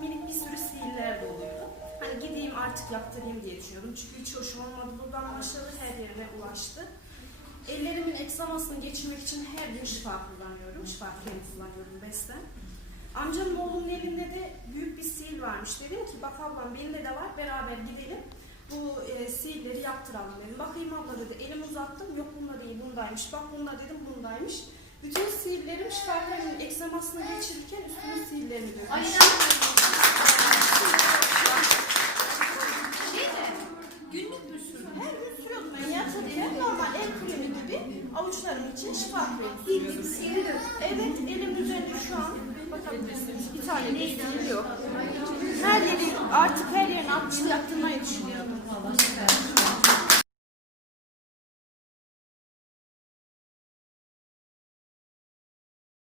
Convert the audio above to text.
minik bir sürü sihirler de oluyordu. Hani gideyim artık yaptırayım diye düşünüyordum. Çünkü hiç hoş olmadı. Buradan başladı her yerine ulaştı. Ellerimin eksamasını geçirmek için her gün şifa kullanıyorum. Şifa kremi kullanıyorum Besten. Amcamın oğlunun elinde de büyük bir sil varmış. Dedim ki bak ablam bende de var beraber gidelim. Bu e, silleri yaptıralım dedim. Bakayım abla dedi. Elimi uzattım. Yok bunda değil bundaymış. Bak bunda dedim bundaymış. Bütün sihirlerim şifa kreminin eksamasını geçirirken üstüne sihirlerimi dökmüş. Avuçlarım için şifa. Evet elim üzerinde şu an bakabilirsiniz bir tane yok. Her yeri artık her yerini atmıştı yaptırmayı düşünüyorum.